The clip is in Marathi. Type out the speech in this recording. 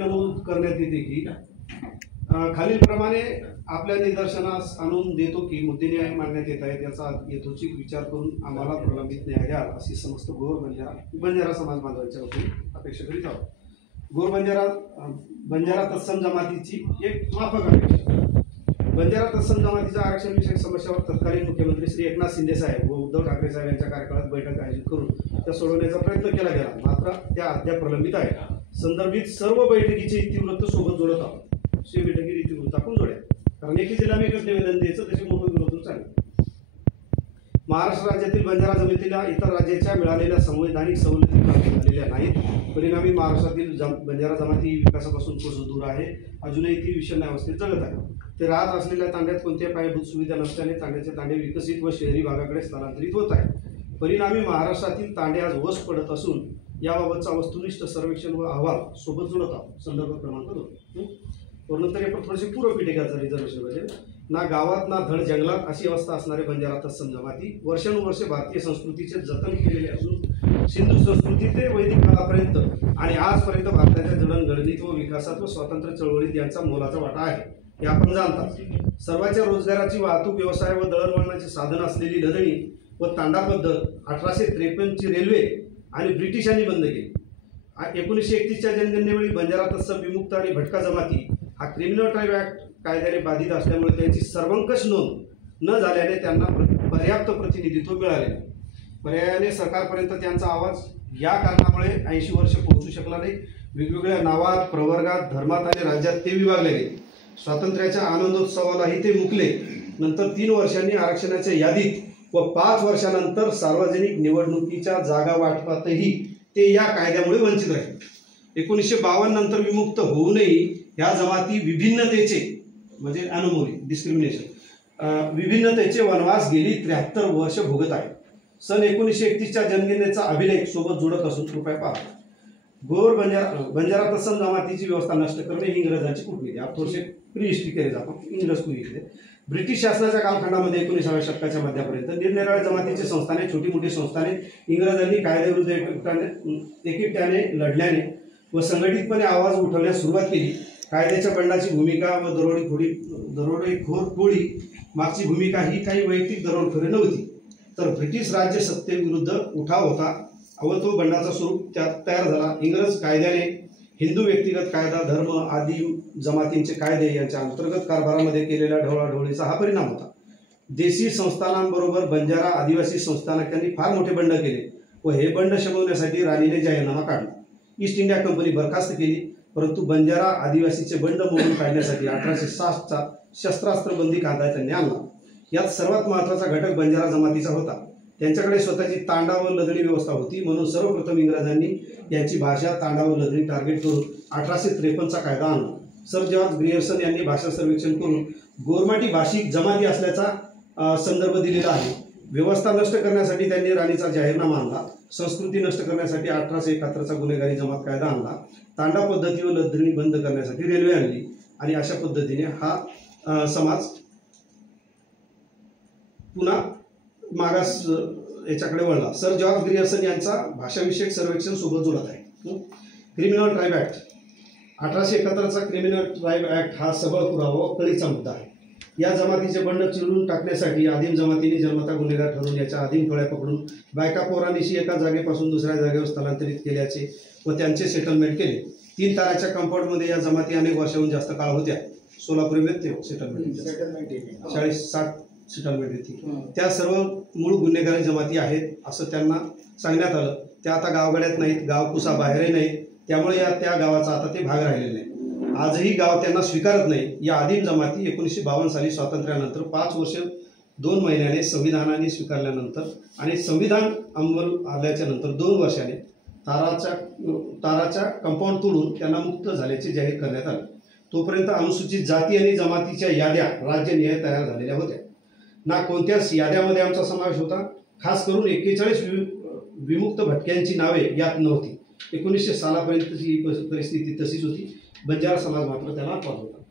नमूद करण्यात येते की खालीलप्रमाणे आपल्या निदर्शनास आणून देतो की मुद्दे न्याय मांडण्यात येत आहे त्याचा यथोचित विचार करून आम्हाला प्रलंबित न्याय द्याल अशी समस्त गोर बंजारा समाज बांधवांच्या वतीने अपेक्षा करीत आहोत। गोर बंजारा तत्सम जमातीची एक माफक अपेक्षा। बंजारा तत्सम जमातीच्या आरक्षण विषयक समस्यावर तत्कालीन मुख्यमंत्री श्री एकनाथ शिंदे साहेब व उद्धव ठाकरे साहेब यांच्या कार्यकाळात बैठक आयोजित करून त्या सोडवण्याचा प्रयत्न केला गेला, मात्र त्या अद्याप प्रलंबित आहेत। संदर्भित सर्व बैठकीचे इतिवृत्त सोबत जोडत आहोत। अशी बैठकी इतिवृत्त आपण जोड्या, कारण एकी जिल्हा एकच निवेदन द्यायचं त्याचे मोठं विरोध चालेल। महाराष्ट्र राज्यातील बंजारा जमातीला इतर राज्याच्या मिळालेल्या संवैधानिक सवलती प्राप्त झालेल्या नाहीत। परिणामी महाराष्ट्रातील बंजारा जमाती विकासापासून खूप दूर आहे, अजूनही ती विषण्णावस्थेत जगत आहे। ते राहत असलेल्या तांड्यात कोणत्याही पायाभूत सुविधा नसल्याने तांड्याचे तांडे विकसित व शहरी भागाकडे स्थलांतरित होत आहेत। परिणामी महाराष्ट्रातील तांडे आज वस पडत असून याबाबतचा वस्तुनिष्ठ सर्वेक्षण व अहवाल सोबत जोडत आहोत। संदर्भ क्रमांक 2 व नंतर आपण थोडेसे पूर्वपीठिकाचा रिझर्वेशन म्हणजे ना गावात ना धड जंगलात अशी अवस्था असणारे बंजारा तत्सम जमाती वर्षानुवर्षे भारतीय संस्कृतीचे जतन केलेले असून सिंधू संस्कृती ते वैदिक काळापर्यंत आणि आजपर्यंत भारताच्या जडणघडणीत व विकासात व स्वातंत्र्य चळवळीत यांचा मोलाचा वाटा आहे, हे आपण जाणतात। सर्वांच्या रोजगाराची वाहतूक व्यवसाय व दळणवळणाचे साधन असलेली लढणी व तांडा पद्धत 1853 ची रेल्वे आणि ब्रिटिशांनी बंद केली। 1931च्या जनगणनेवेळी बंजारा तत्सम विमुक्त आणि भटका जमाती हा क्रिमिनल ट्राईब ऍक्ट कायद्याने बाधित असल्यामुळे त्यांची सर्वंकष नोंद न झाल्याने त्यांना पर्याप्त प्रतिनिधित्व मिळाले नाही। पर्यायाने सरकारपर्यंत त्यांचा आवाज या कारणामुळे 80 वर्ष पोहोचू शकला नाही। वेगवेगळ्या नावात, प्रवर्गात, धर्मात आणि राज्यात ते विभागले गेले। स्वातंत्र्याच्या आनंदोत्सवालाही ते मुकले। नंतर 3 वर्षांनी आरक्षणाच्या यादीत व 5 वर्षानंतर सार्वजनिक निवडणुकीच्या जागा वाटपातही ते या कायद्यामुळे वंचित राहिले। 1952 नंतर विमुक्त होऊनही ह्या जमाती विभिन्नतेचे म्हणजे अनमोली डिस्क्रिमिनेशन विभिन्नतेचे वनवास गेली 73 वर्ष भोगत आहे। सन 1931च्या जनगणनेचा अभिलेख सोबत जोडत असून कृपया पहा। गोर बंजारा तत्सम जमातीची व्यवस्था नष्ट करणे ही इंग्रजांची कूटनीती। आप थोडेसे प्री हिस्ट्री केले जातात इंग्रज कुलीकडे। ब्रिटिश शासनाच्या कालखंडामध्ये 19व्या शतकाच्या मध्यापर्यंत निरनिराळ्या जमातीची संस्थाने, छोटी मोठी संस्थाने इंग्रजांनी कायद्याविरुद्ध एकट्याने लढल्याने व संघटितपणे आवाज उठवण्यास सुरुवात केली। कायद्याच्या बंडाची भूमिका व दरोडेखोर टोळी मागची भूमिका ही काही वैयक्तिक दरोडेखोरी नव्हती, तर ब्रिटिश राज्य सत्तेविरुद्ध उठाव होता व तो बंडाचा स्वरूप त्यात तयार झाला। इंग्रज कायद्याने हिंदू व्यक्तिगत कायदा, धर्म, आदिम जमातींचे कायदे यांच्या अंतर्गत कारभारामध्ये केलेल्या ढवळाढवळीचा हा परिणाम होता। देशी संस्थानांबरोबर बंजारा आदिवासी संस्थानकांनी फार मोठे बंड केले व हे बंड शमवण्यासाठी राणीने जाहीरनामा काढला। ईस्ट इंडिया कंपनी बरखास्त केली, परंतु बंजारा आदिवासीचे बंड मोडून काढण्यासाठी 1860चा शस्त्रास्त्र बंदी कायदा त्यांनी आणला। यात सर्वात महत्त्वाचा घटक बंजारा जमातीचा होता। त्यांच्याकडे स्वतःची तांडा व लढणी व्यवस्था होती, म्हणून सर्वप्रथम इंग्रजांनी यांची भाषा तांडा व लढणी टार्गेट करून 1853चा कायदा आणला। सर जॉर्ज ग्रियर्सन यांनी भाषा सर्वेक्षण करून गोरमाटी भाषिक जमाती असल्याचा संदर्भ दिलेला आहे। व्यवस्था नष्ट करण्यासाठी त्यांनी राणीचा जाहीरनामा आणला। संस्कृती नष्ट करण्यासाठी 1871चा गुन्हेगारी जमात कायदा आणला। तांडा पद्धती व लढणी बंद करण्यासाठी रेल्वे आणली आणि अशा पद्धतीने हा समाज पुन्हा मागास याच्याकडे वळला। सर जॉर्ज ग्रियर्सन यांचा भाषाविषयक सर्वेक्षण सोबत जोडत आहे। क्रिमिनल ट्राईब ऍक्ट 1871चा क्रिमिनल ट्राईब ऍक्ट हा सबळ पुरावा व कळीचा मुद्दा आहे। या जमातीचे बंड चिरून टाकण्यासाठी आदिम जमातीने जन्मता गुन्हेगार ठरवून याच्या आदिम टोळ्या पकडून बायका पोरांनीशी एका जागेपासून दुसऱ्या जागेवर स्थलांतरित केल्याचे व त्यांचे सेटलमेंट केले। 3 ताराच्या कंपाऊंडमध्ये या जमाती अनेक वर्षाहून जास्त काळ होत्या। सोलापूरमध्ये सेटलमेंट 40-60 सेटलमेंट होती। त्या सर्व मूळ गुन्हेगारी जमाती आहेत असं त्यांना सांगण्यात आलं। त्या आता गावगाड्यात नाहीत, गाव कुसा बाहेरही नाहीत, त्यामुळे त्या गावाचा आता ते भाग राहिलेले नाही। आजही गाव त्यांना स्वीकारत नाही। या आदिम जमाती 1952 साली स्वातंत्र्यानंतर 5 वर्ष 2 महिन्याने संविधानाने स्वीकारल्यानंतर आणि संविधान अंमल आल्याच्या नंतर 2 वर्षाने ताराच्या कंपाऊंड तोडून त्यांना मुक्त झाल्याचे जाहीर करण्यात आले। तोपर्यंत अनुसूचित जाती आणि जमातीच्या याद्या राज्यनिहाय तयार झालेल्या होत्या। ना कोणत्याच याद्यामध्ये आमचा समावेश होता। खास करून 41 विमुक्त भटक्यांची नावे यात नव्हती। 1900 सालापर्यंतची परिस्थिती तशीच होती। बंजारा समाज मात्र त्याला अपवाद होता।